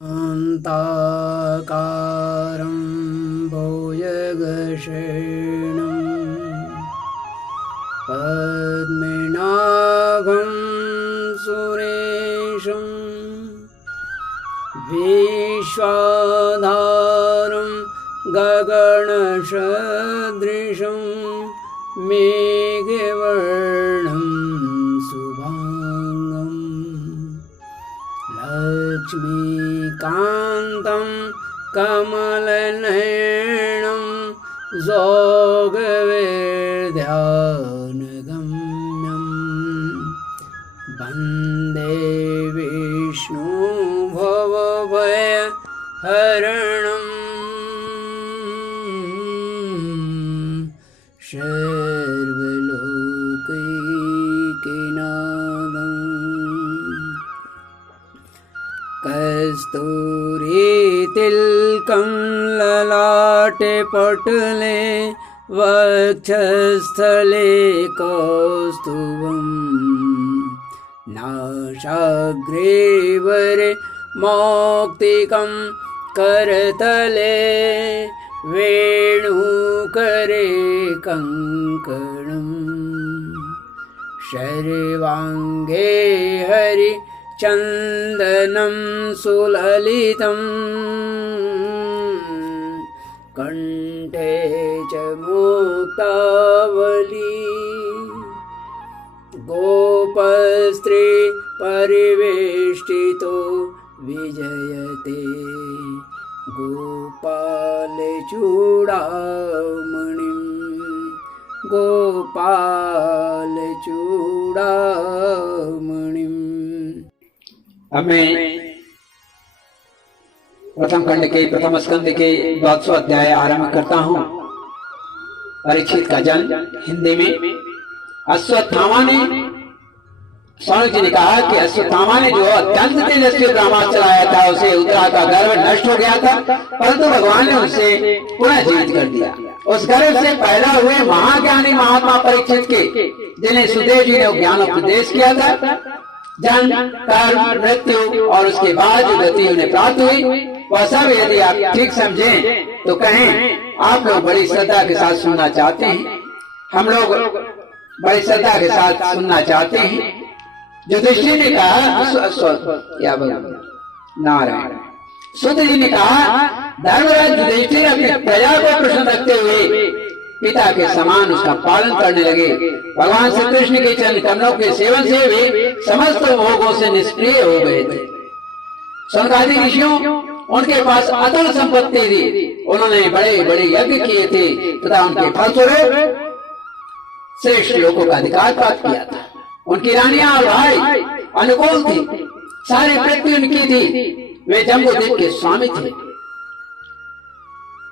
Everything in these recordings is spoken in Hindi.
अन्ताकारं भुजगशयनं पद्मनाभं सुरेशं विश्वाधारं गगनसदृशं मेघवर्णं शुभांगं लक्ष्मीकान्तं कमलनयनं योगविद्यानगम्यं वन्दे विष्णु भवभयहरणं सर्वलोकैकनाथं कस्तूरीतिलकं ललाटे पटले वक्षस्थले कौस्तुभं नासाग्रे मौक्तिकं करतले वेणुकरे कङ्कणं सर्वाङ्गे हरिचन्दनं सुललितं कण्ठे च मुक्तावली गोपस्त्री परिवेष्टितो विजयते गोपालचूडामणिम्। अब मैं प्रथम खंड के प्रथम स्कंद के 12वां अध्याय आरंभ करता हूँ। परीक्षित का जन्म। हिंदी में अश्वत्थामा ने, स्वामी जी ने कहा कि अश्वत्थामा ने जो अत्यंत तेजस्वी ब्रह्मास्त्र चलाया था, उसे उत्तरा का गर्व नष्ट हो गया था, परंतु भगवान ने उसे पुनः जीवित कर दिया। उस गर्भ से पैदा हुए महाज्ञानी महात्मा परीक्षित के, जिन्हें सुदेव जी ने ज्ञान उपदेश किया था, जन्म, कर्म, मृत्यु और उसके बाद जो गति उन्हें प्राप्त हुई, वह सब यदि आप ठीक समझें तो कहें आप लोग बड़ी श्रद्धा के साथ सुनना चाहते हैं। हम लोग बड़ी श्रद्धा के साथ सुनना चाहते हैं। युधिष्ठिर ने कहा, नारायण। सूत जी ने कहा, धर्मराज युधिष्ठिर अपनी प्रजा को प्रसन्न रखते हुए पिता के समान उसका पालन करने लगे। भगवान श्री कृष्ण के चरण कमलों के सेवन से वे समस्त भोगों से निष्क्रिय हो गए थे। सनकादि ऋषियों उनके पास अतुल संपत्ति थी, उन्होंने बड़े बड़े यज्ञ किए थे तथा उनके फलस्वरूप श्रेष्ठ लोगों का अधिकार प्राप्त किया था। उनकी रानियां और भाई अनुकूल थी, सारी पृथ्वी उनकी थी, वे जम्बूद्वीप के स्वामी थे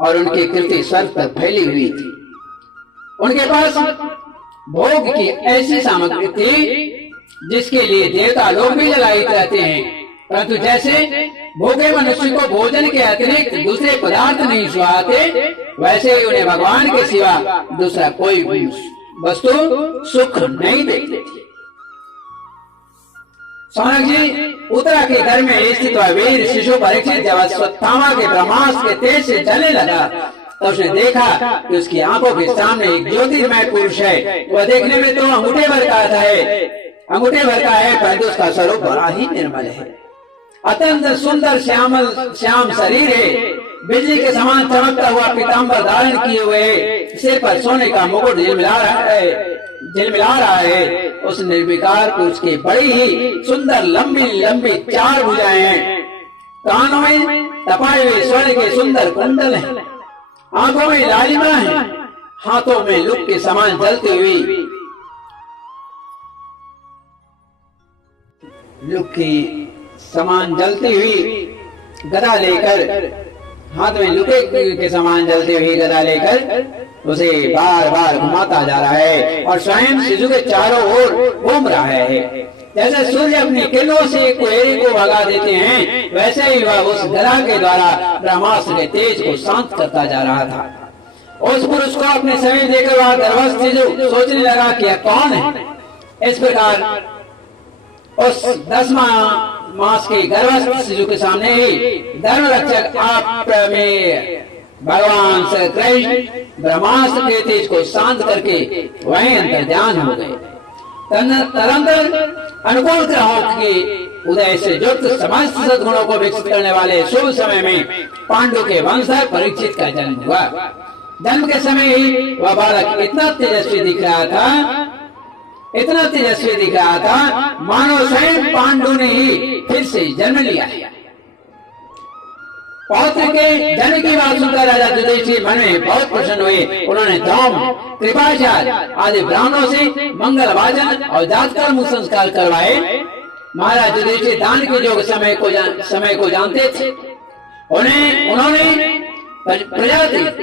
और उनकी कीर्ति स्वर्ग तक फैली हुई थी। उनके पास भोग की ऐसी सामग्री थी जिसके लिए देवता लोग भी ललायित रहते हैं, परंतु जैसे भोगे मनुष्य को भोजन के अतिरिक्त दूसरे पदार्थ नहीं सुहाते, वैसे ही उन्हें भगवान के सिवा दूसरा कोई भी वस्तु सुख नहीं देती थी। सौनक जी उत्तरा के घर में स्थित वीर शिशु परीक्षित जब अश्वत्थामा के ब्रह्मास्त्र के तेज से चलने लगा तो उसने देखा कि उसकी आंखों के सामने एक ज्योतिर्मय पुरुष है। वह देखने में तो अंगूठे भर का है, परंतु उसका स्वरूप बड़ा ही निर्मल है। अत्यंत सुंदर श्याम शरीर है, बिजली के समान चमकता हुआ पीताम्बर धारण किए हुए, सिर पर सोने का मुकुट झिलमिला रहा है। उस निर्विकार पुरुष की बड़ी ही सुंदर लंबी लंबी 4 भुजाएं हैं। कानों में तपाए हुए स्वर्ण के सुंदर कुंडल हैं, आंखों में लालिमा है, हाथों में लुक के समान जलती हुई गदा लेकर, हाथ में लुके के समान जलती हुई गदा लेकर उसे बार बार घुमाता जा रहा है और स्वयं शिशु के चारों ओर घूम रहा है। जैसे सूर्य अपनी किरणों से कोहरे को भगा देते हैं, वैसे ही वह उस गदा के द्वारा ब्रह्मास्त्र के तेज को शांत करता जा रहा था। उस पुरुष को अपने शरीर देखकर वह गर्भस्थ शिशु सोचने लगा कि यह कौन है। इस प्रकार उस मास के गर्भस्थ शिशु के सामने ही धर्म रक्षक आप में भगवान श्री कृष्ण ब्रह्मास्त्र के तेज को शांत करके वहीं अंतर्ध्यान हो गए। तदनंतर अनुकूल ग्रहों के उदय से युक्त समस्त सद्गुणों को विकसित करने वाले शुभ समय में पांडु के वंशज परीक्षित का जन्म हुआ। जन्म के समय ही वह बालक इतना तेजस्वी दिख रहा था, मानो स्वयं पांडु ने ही फिर से जन्म लिया। पौत्र के जन्म की बात सुनकर राजा युधिष्ठिर मन में बहुत प्रसन्न हुए। उन्होंने धौम, कृपाचार्य आदि ब्राह्मणों से मंगल वादन और जातकर्म संस्कार करवाए। महाराज युधिष्ठिर दान के योग समय को जानते थे। उन्होंने प्रजातीर्थ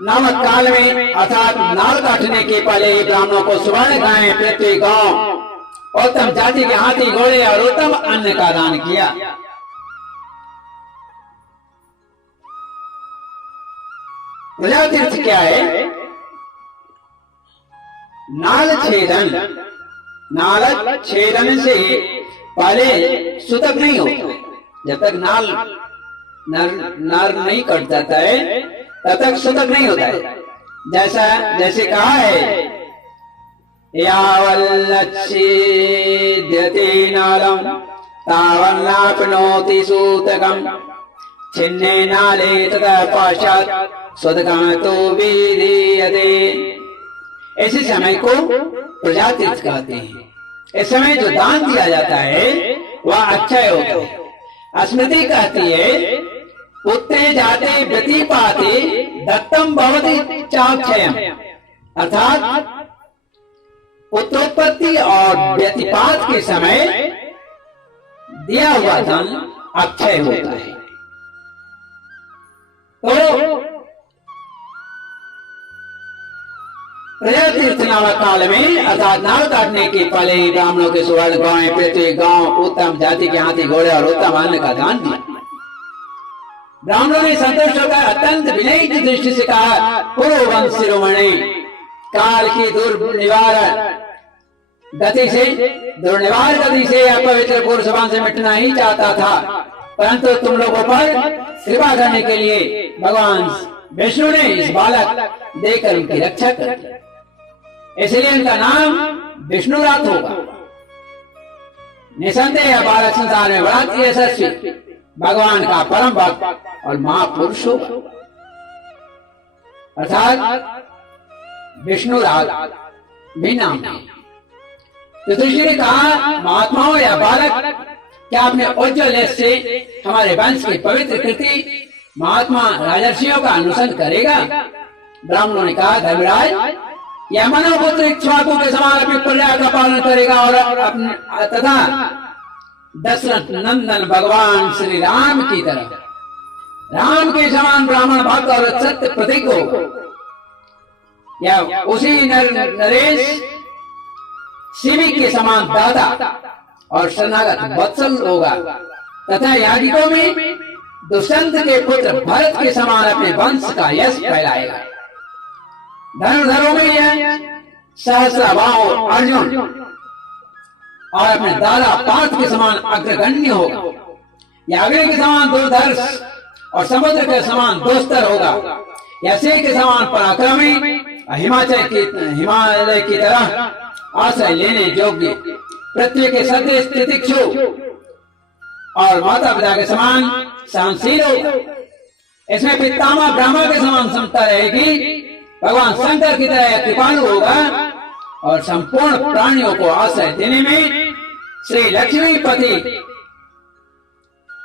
नामक काल में अर्थात नाल काटने के पहले ही ब्राह्मणों को सुवर्ण गाय, पृथ्वी, गांव, उत्तम जाति के हाथी, घोड़े और उत्तम अन्न का दान किया। प्रजातीर्थ क्या है? नाल छेदन से पहले सुतक नहीं होता। जब तक नाल नहीं कट जाता है तब तक सुतक नहीं होता है। जैसे कहा है, यावल्लक्षेद्यते नालम तावन्नाप्नोति सूतकम छिन्ने नाले तथा पाशात् सुतकम तो विधीयते। ऐसे समय को प्रजातीर्थ कहते हैं। इस समय जो दान दिया जाता है वह अक्षय होता है। स्मृति कहती है, पुत्रे जाते व्यतिपाते दत्तम भवति चाक्षयम, अर्थात पुत्रोत्पत्ति और व्यतिपात के समय दिया हुआ धन अक्षय होता है। तो प्रजातीर्थ नामक काल में अर्थात नाल काटने के पहले ही ब्राह्मणों के सुवर्ण, गाय, पृथ्वी, गांव, उत्तम जाति के हाथी, घोड़े और उत्तम अन्न का दान दिया। ब्राह्मणों ने संतुष्ट होकर अत्यंत विनय की दृष्टि से कहा, पूर्ववंश शिरोमणि काल की दुर्निवार गति से अपवित्र पुरुष वंश से मिटना ही चाहता था, परंतु तुम लोगों पर कृपा करने के लिए भगवान विष्णु ने इस बालक देकर उनकी रक्षा कर दी। इसलिए इनका नाम विष्णुरात होगा। निसंदेह बालक संसार में बड़ा यशस्वी, भगवान का परम भक्त और महापुरुष होगा, अर्थात विष्णुरात भी नाम है। युधिष्ठिर ने कहा, महात्माओं या बालक क्या अपने उज्ज्वल यश से हमारे वंश की पवित्र कृति महात्मा राजर्षियों का अनुसरण करेगा? ब्राह्मणों ने कहा, धर्मराज यह मनोपुत्र इक्ष्वाकु के समान अपनी प्रजा का पालन करेगा और तथा दशरथ नंदन भगवान श्री राम की तरह राम के समान ब्राह्मण भक्त और सत्य प्रतीक होगा। या उसी नरेश शिवी के समान दाता और शरणागत वत्सल होगा तथा यादिकों में दुष्यंत के पुत्र भरत के समान अपने वंश का यश फैलाएगा। धनुर्धरों में यह सहस्राबाहु अर्जुन और अपने दादा पार्थ के समान अग्रगण्य होगा। यह अग्नि के समान दुर्धर्ष और समुद्र के समान दोस्तर होगा। यह सिंह के समान पराक्रमी, हिमालय की तरह आश्रय लेने योग्य, पृथ्वी के सदृश तितिक्षु और माता पिता के समान सहनशील होगा। इसमें पितामह ब्रह्मा के समान समता रहेगी। भगवान शंकर की तरह कृपालु होगा और संपूर्ण प्राणियों को आश्रय देने में श्री लक्ष्मीपति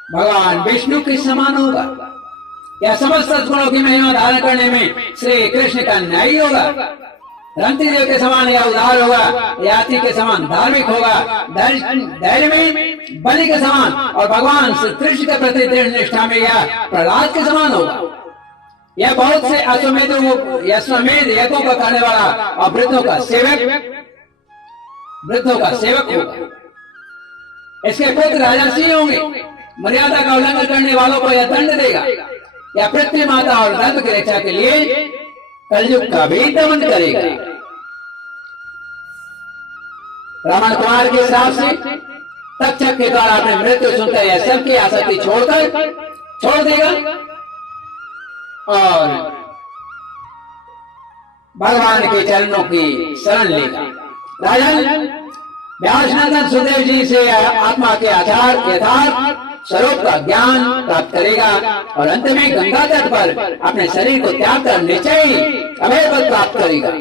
भगवान विष्णु के समान होगा। यह समस्त सद्गुणों की महिमा धारण करने में श्री कृष्ण का न्यायी होगा। रंतिदेव के समान यह उदार होगा, याति के समान धार्मिक होगा, धैर्य में बलि के समान और भगवान श्री कृष्ण के प्रति दृढ़ निष्ठा में यह प्रहलाद के समान होगा। यह बहुत से अश्वमेध यज्ञों का करने वाला और वृद्धों का सेवक होगा। इसके पुत्र राजर्षि होंगे। मर्यादा का उल्लंघन करने वालों को यह दंड देगा। यह पृथ्वी माता और धर्म की रक्षा के लिए कलयुग का भी दमन करेगा। रावण कुमार के हिसाब से तक्षक के द्वारा अपने मृत्यु सुनकर यह सबकी आसक्ति छोड़ देगा और भगवान के चरणों की शरण लेगा। राजन व्यासनाथन सुखदेव जी से आत्मा के आधार यथार्थ स्वरूप का ज्ञान प्राप्त करेगा और अंत में गंगा तट पर अपने शरीर को त्याग कर निश्चय ही अभय पद प्राप्त करेगा।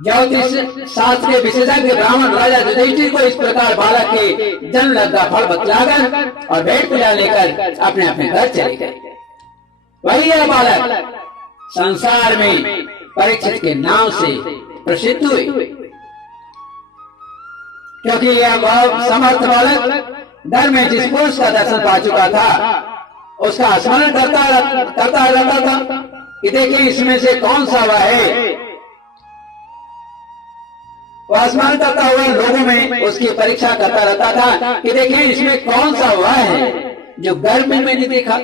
ज्योतिष शास्त्र के विशेषज्ञ ब्राह्मण राजा युधिष्ठिर को इस प्रकार बालक के जन्म लब्ध फल बतलाकर और भेंट पूजा लेकर अपने अपने घर चले गए। वही यह बालक संसार में परीक्षित के नाम से प्रसिद्ध हुए, क्योंकि यह बहुत समर्थ बालक घर में जिस पुरुष का दर्शन पा चुका था उसका स्मरण करता रहता था कि देखिए इसमें से कौन सा वह है। वह स्मरण करता हुआ लोगों में उसकी परीक्षा करता रहता था कि देखिए इसमें कौन सा वह है जो गर्भ में नहीं देखा।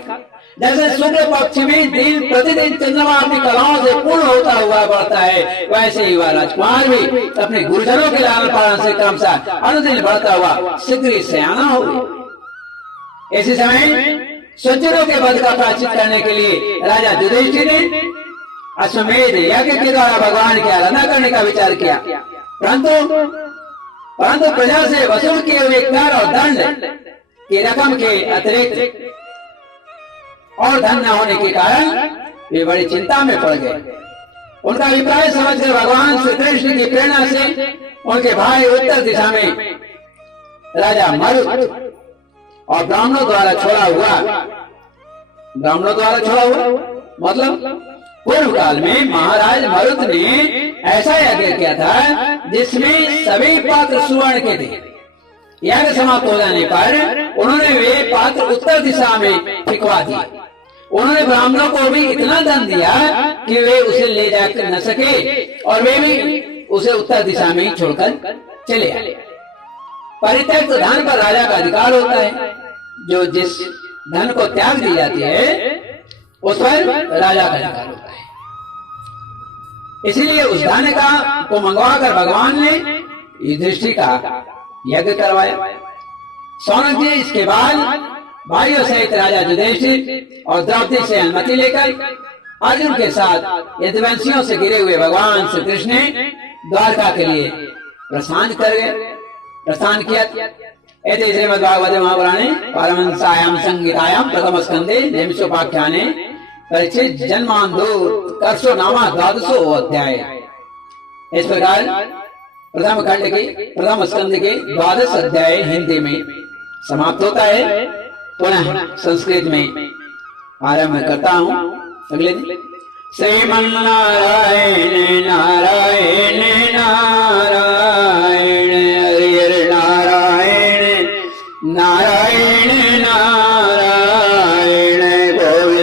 जैसे शुक्ल पक्ष में दिन प्रतिदिन चंद्रमा अपनी कलाओं से पूर्ण होता हुआ बढ़ता है, वैसे ही वह राजकुमार भी अपने गुरुजनों के लालन पालन से क्रमशः अनुदिन बढ़ता हुआ शीघ्र ही सयाना हो गया। इसी समय सज्जनों के वध का प्रायश्चित करने के लिए राजा युधिष्ठिर ने अश्वमेध यज्ञ के द्वारा भगवान की आराधना करने का विचार किया, परंतु प्रजा से वसूल किए हुए कर और दंड की रकम के अतिरिक्त और धन न होने के कारण वे बड़ी चिंता में पड़ गए। उनका अभिप्राय समझकर भगवान श्री कृष्ण की प्रेरणा से उनके भाई उत्तर दिशा में राजा मरुत और ब्राह्मणों द्वारा छोड़ा हुआ मतलब पूर्व काल में महाराज मरुत ने ऐसा यज्ञ किया था जिसमें सभी पात्र सुवर्ण के थे। यज्ञ समाप्त हो जाने पर उन्होंने वे पात्र उत्तर दिशा में फिकवा दिए। उन्होंने ब्राह्मणों को भी इतना धन दिया कि वे उसे ले जाकर न सके और वे भी उसे उत्तर दिशा में ही छोड़कर चले आए। परित्यक्त धन पर राजा का अधिकार होता है। जो जिस धन को त्याग दी जाती है उस पर राजा का अधिकार होता है। इसीलिए उस धन को मंगवाकर भगवान ने युधिष्ठिर का यज्ञ करवाया। सौनक जी इसके बाद भाइयों सहित राजा युधिष्ठिर और द्रौपदी से अनुमति लेकर अर्जुन के साथ यदुवंशियों से घिरे हुए भगवान श्री कृष्ण ने द्वारका के लिए प्रस्थान किया। एते श्रीमद्भागवते महापुराणे पारमहंस्यां संहितायां प्रथम स्कंदे नैमिषोपाख्याने परीक्षित जन्मांधोत्कर्षो नामा 12वां अध्याय। इस प्रकार प्रथम खंड के प्रथम स्कंद के 12 अध्याय हिंदी में समाप्त होता है। पुनः संस्कृत में आरंभ करता हूँ अगले दिन। श्रीमन्नारायण नारायण नारायण